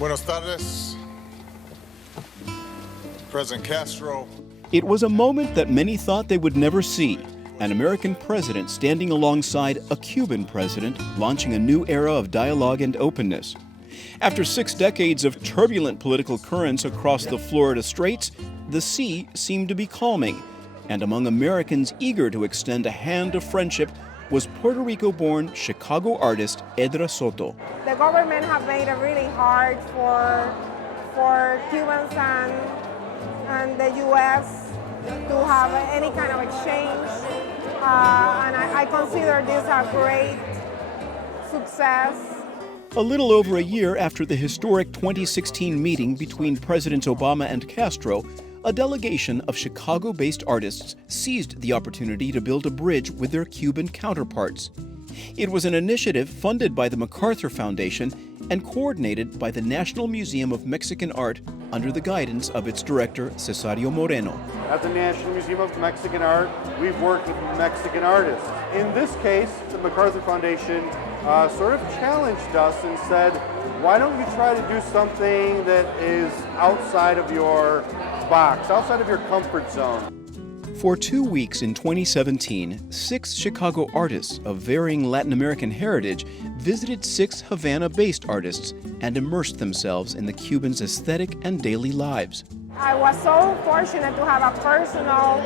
Buenos tardes, President Castro. It was a moment that many thought they would never see. An American president standing alongside a Cuban president, launching a new era of dialogue and openness. After 6 decades of turbulent political currents across the Florida Straits, the sea seemed to be calming. And among Americans eager to extend a hand of friendship was Puerto Rico-born Chicago artist Edra Soto. The government have made it really hard for Cubans and the U.S. to have any kind of exchange. And I consider this a great success. A little over a year after the historic 2016 meeting between Presidents Obama and Castro, a delegation of Chicago-based artists seized the opportunity to build a bridge with their Cuban counterparts. It was an initiative funded by the MacArthur Foundation and coordinated by the National Museum of Mexican Art under the guidance of its director, Cesario Moreno. At the National Museum of Mexican Art, we've worked with Mexican artists. In this case, the MacArthur Foundation sort of challenged us and said, why don't you try to do something that is outside of your box, outside of your comfort zone? For 2 weeks in 2017, 6 Chicago artists of varying Latin American heritage visited 6 Havana-based artists and immersed themselves in the Cubans' aesthetic and daily lives. I was so fortunate to have a personal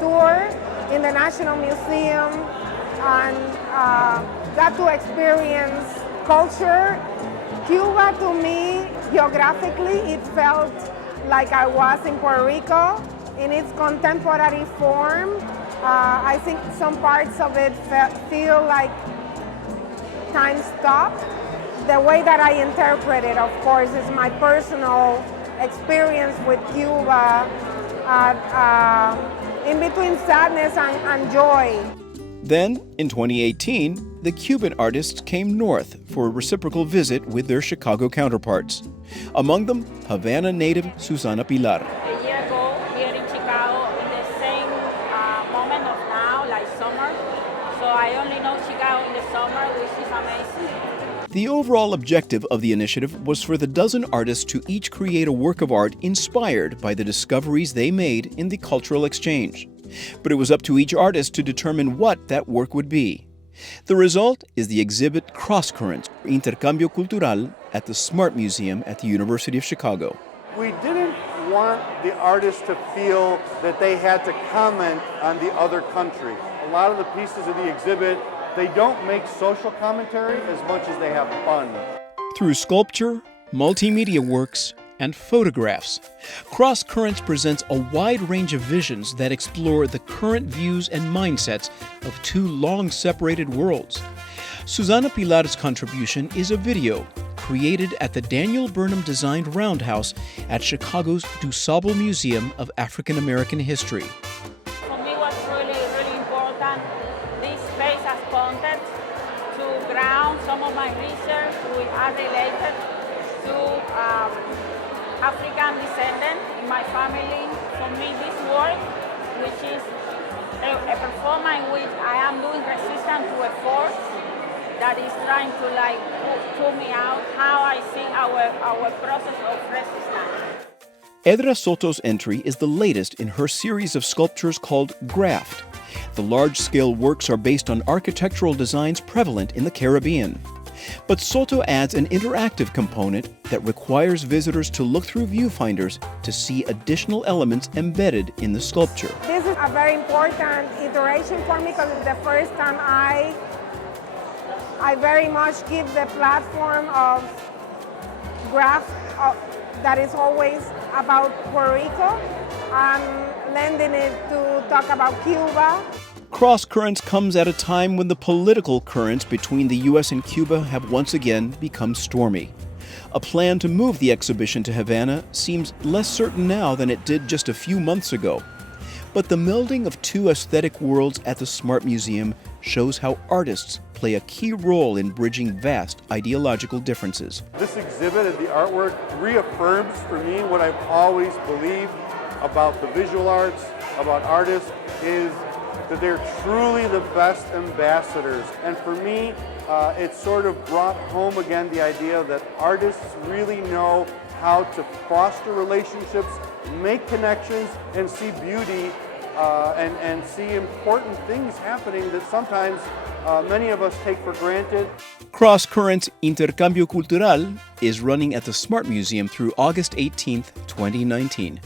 tour in the National Museum and got to experience culture. Cuba, to me, geographically, it felt like I was in Puerto Rico in its contemporary form. I think some parts of it feel like time stopped. The way that I interpret it, of course, is my personal experience with Cuba, in between sadness and joy. Then, in 2018, the Cuban artists came north for a reciprocal visit with their Chicago counterparts. Among them, Havana native Susana Pilar. A year ago, here in Chicago, in the same moment of now, like summer. So I only know Chicago in the summer, which is amazing. The overall objective of the initiative was for the dozen artists to each create a work of art inspired by the discoveries they made in the cultural exchange. But it was up to each artist to determine what that work would be. The result is the exhibit Cross Currents, Intercambio Cultural, at the Smart Museum at the University of Chicago. We didn't want the artists to feel that they had to comment on the other country. A lot of the pieces of the exhibit, they don't make social commentary as much as they have fun. Through sculpture, multimedia works, and photographs, Cross Currents presents a wide range of visions that explore the current views and mindsets of 2 long-separated worlds. Susana Pilar's contribution is a video created at the Daniel Burnham-designed Roundhouse at Chicago's DuSable Museum of African American History. For me, it was really, really important, this space as content, to ground some of my research which are related to African descendant in my family. For me, this work, which is a performance which I am doing resistance to a force that is trying to pull me out, how I see our process of resistance. Edra Soto's entry is the latest in her series of sculptures called Graft. The large-scale works are based on architectural designs prevalent in the Caribbean. But Soto adds an interactive component that requires visitors to look through viewfinders to see additional elements embedded in the sculpture. This is a very important iteration for me because it's the first time I very much give the platform of graph that is always about Puerto Rico and lending it to talk about Cuba. Cross Currents comes at a time when the political currents between the U.S. and Cuba have once again become stormy. A plan to move the exhibition to Havana seems less certain now than it did just a few months ago. But the melding of 2 aesthetic worlds at the Smart Museum shows how artists play a key role in bridging vast ideological differences. This exhibit and the artwork reaffirms for me what I've always believed about the visual arts, about artists, is that they're truly the best ambassadors. And for me, it sort of brought home again the idea that artists really know how to foster relationships, make connections, and see beauty and see important things happening that sometimes many of us take for granted. Cross Current Intercambio Cultural is running at the Smart Museum through August 18th, 2019.